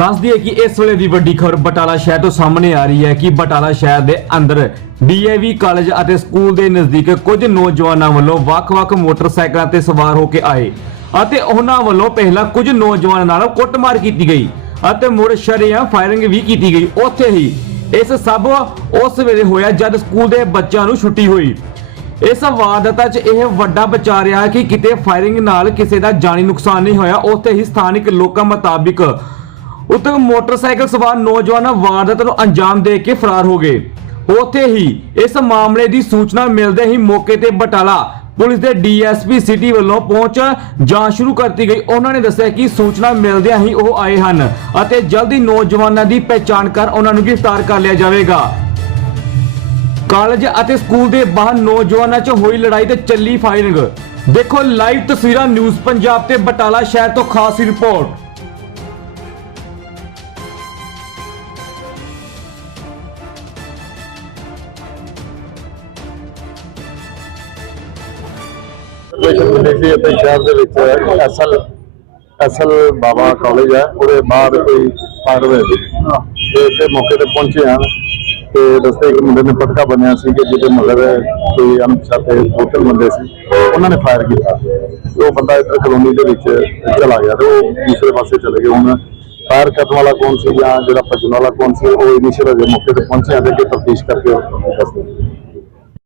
ਦੱਸ ਦਈਏ ਕਿ ਇਸ ਵੇਲੇ ਦੀ ਵੱਡੀ ਖਬਰ ਬਟਾਲਾ ਸ਼ਹਿਰ ਤੋਂ ਸਾਹਮਣੇ ਆ ਰਹੀ ਹੈ ਕਿ ਬਟਾਲਾ ਸ਼ਹਿਰ ਦੇ ਅੰਦਰ ਡੀਏਵੀ ਕਾਲਜ ਅਤੇ ਸਕੂਲ ਦੇ ਨਜ਼ਦੀਕ ਕੁਝ ਨੌਜਵਾਨਾਂ ਵੱਲੋਂ ਵੱਖ-ਵੱਖ ਮੋਟਰਸਾਈਕਲਾਂ ਤੇ ਸਵਾਰ ਹੋ ਕੇ ਆਏ ਅਤੇ ਉਹਨਾਂ ਵੱਲੋਂ ਪਹਿਲਾਂ ਕੁਝ ਨੌਜਵਾਨਾਂ ਨਾਲ ਕੁੱਟਮਾਰ ਕੀਤੀ ਗਈ ਅਤੇ ਮੁੜ ਸ਼ਰੇਆਮ ਫਾਇਰਿੰਗ ਵੀ ਕੀਤੀ ਗਈ। ਉੱਥੇ ਹੀ ਇਸ ਸਭ ਉਸ ਵੇਲੇ ਹੋਇਆ ਜਦ ਸਕੂਲ ਦੇ ਬੱਚਿਆਂ ਨੂੰ ਛੁੱਟੀ ਹੋਈ। ਇਸ ਵਾਰਦਾਤ 'ਚ ਇਹ ਵੱਡਾ ਬਚਾ ਰਿਹਾ ਕਿ ਕਿਤੇ ਫਾਇਰਿੰਗ ਨਾਲ ਕਿਸੇ ਦਾ ਜਾਨੀ ਨੁਕਸਾਨ ਨਹੀਂ ਹੋਇਆ। ਉੱਥੇ ਹੀ ਸਥਾਨਕ ਲੋਕਾਂ ਮੁਤਾਬਿਕ ਉੱਤੇ ਮੋਟਰਸਾਈਕਲ ਸਵਾਰ ਨੌਜਵਾਨ ਵਾਰਦਾਤ ਨੂੰ ਅੰਜਾਮ ਦੇ ਕੇ ਫਰਾਰ ਹੋ ਗਏ। ਉੱਥੇ ਹੀ ਇਸ ਮਾਮਲੇ ਦੀ ਸੂਚਨਾ ਮਿਲਦੇ ਹੀ ਮੌਕੇ ਤੇ ਬਟਾਲਾ ਪੁਲਿਸ ਦੇ ਡੀਐਸਪੀ ਸਿਟੀ ਵੱਲੋਂ ਪਹੁੰਚ ਜਾਂਚ ਸ਼ੁਰੂ ਕਰਤੀ ਗਈ। ਉਹਨਾਂ ਨੇ ਦੱਸਿਆ ਕਿ ਸੂਚਨਾ ਮਿਲਦਿਆਂ ਹੀ ਉਹ ਆਏ ਹਨ ਅਤੇ ਜਲਦੀ ਨੌਜਵਾਨਾਂ ਦੀ ਪਹਿਚਾਣ ਕਰ ਉਹਨਾਂ ਨੂੰ ਗ੍ਰਿਫਤਾਰ ਕਰ ਲਿਆ ਜਾਵੇਗਾ। ਕਾਲਜ ਅਤੇ ਸਕੂਲ ਦੇ ਬਾਹਰ ਨੌਜਵਾਨਾਂ 'ਚ ਹੋਈ ਲੜਾਈ ਤੇ ਚੱਲੀ ਫਾਇਰਿੰਗ। ਦੇਖੋ ਲਾਈਵ ਤਸਵੀਰਾਂ ਨਿਊਜ਼ ਪੰਜਾਬ ਤੇ ਬਟਾਲਾ ਸ਼ਹਿਰ ਤੋਂ ਖਾਸ ਰਿਪੋਰਟ। ਇਨਫੋਰਮੇਸ਼ਨ ਮਿਲੀ ਅਤੇ ਸ਼ਹਿਰ ਦੇ ਵਿੱਚ ਐਸਐਲ ਐਸਐਲ ਬਾਬਾ ਕਾਲਜ ਹੈ, ਉਹਦੇ ਬਾਹਰ ਕੋਈ ਫਾਇਰ ਹੋਇਆ ਸੀ। ਤੇ ਇੱਥੇ ਮੌਕੇ ਤੇ ਪਹੁੰਚੇ ਹਨ ਤੇ ਰਸਤੇ ਇੱਕ ਮੁੰਡੇ ਨੇ ਪਟਕਾ ਬੰਨਿਆ ਸੀ ਕਿ ਜਿਹਦੇ ਮਤਲਬ ਕੋਈ ਅਣਪਛਾਤੇ ਹੋਟਲ ਬੰਦੇ ਸੀ, ਉਹਨਾਂ ਨੇ ਫਾਇਰ ਕੀਤਾ। ਉਹ ਬੰਦਾ ਇੱਧਰ ਕਲੋਨੀ ਦੇ ਵਿੱਚ ਚਲਾ ਗਿਆ ਤੇ ਉਹ ਦੂਸਰੇ ਪਾਸੇ ਚਲੇ ਗਏ। ਹੁਣ ਫਾਇਰ ਕਰਨ ਵਾਲਾ ਕੌਣ ਸੀ ਜਾਂ ਜਿਹੜਾ ਭੱਜਣ ਵਾਲਾ ਕੌਣ ਸੀ, ਉਹ ਇਨੀਸ਼ੀਅਲ ਅਜੇ ਮੌਕੇ ਤੇ ਪਹੁੰਚਿਆ ਹਨ ਤੇ ਤਫਤੀਸ਼ ਕਰਕੇ